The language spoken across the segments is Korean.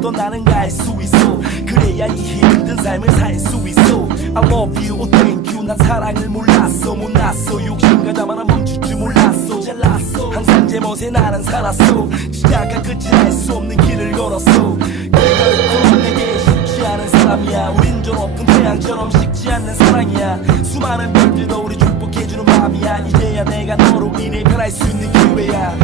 또 나는 갈 수 있어. 그래야 이 힘든 삶을 살 수 있어. I love you, oh thank you. 난 사랑을 몰랐어. 못났어. 욕심과 자만한 멈출 줄 몰랐어. 잘났어. 항상 제 멋에 나는 살았어. 시작과 끝이 알 수 없는 길을 걸었어. 그래도 내게 쉽지 않은 사람이야. 우린 저 높은 태양처럼 식지 않는 사랑이야. 수많은 별들도 우리 축복해주는 마음이야. 이제야 내가 너로 인해 변할 수 있는 기회야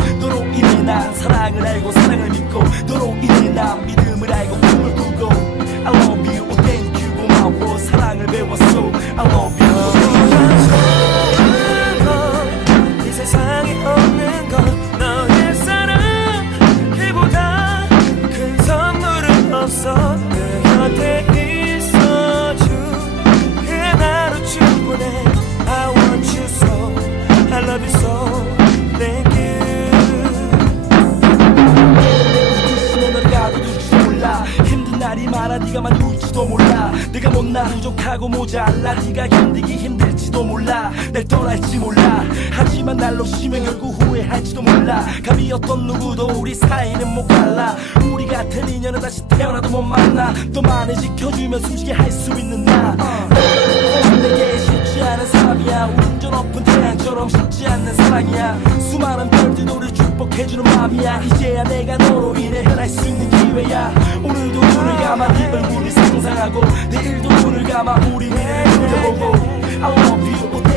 난 사랑을 알고 사랑을 믿고 너로 인해 난 믿음을 알고 꿈을 꾸고 I love you, oh thank you 고마워 사랑을 배웠어. I love you, 없어 몰라. 힘든 날이 많아 네가만 울지도 몰라. 내가 못나 부족하고 모자라. 네가 견디기 힘들지도 몰라. 날 떠날지 몰라. 하지만 날 놓치면 결국 후회할지도 몰라. 감히 어떤 누구도 우리 사이는 못 갈라. 우리 같은 인연은 다시 태어나도 못 만나. 또 많이 지켜주면 숨쉬게 할 수 있는 나. 내게 쉽지 않은 사람이야. 저 높은 태양처럼 식지 않는 사랑이야. 수많은 별들도 우리 축복해주는 마음이야. 이제야 내가 너로 인해 변할 수 있는 기회야 감아 네 얼굴을 상상하고 내일도 눈을 감아 우리 미래를 그려보고 I love you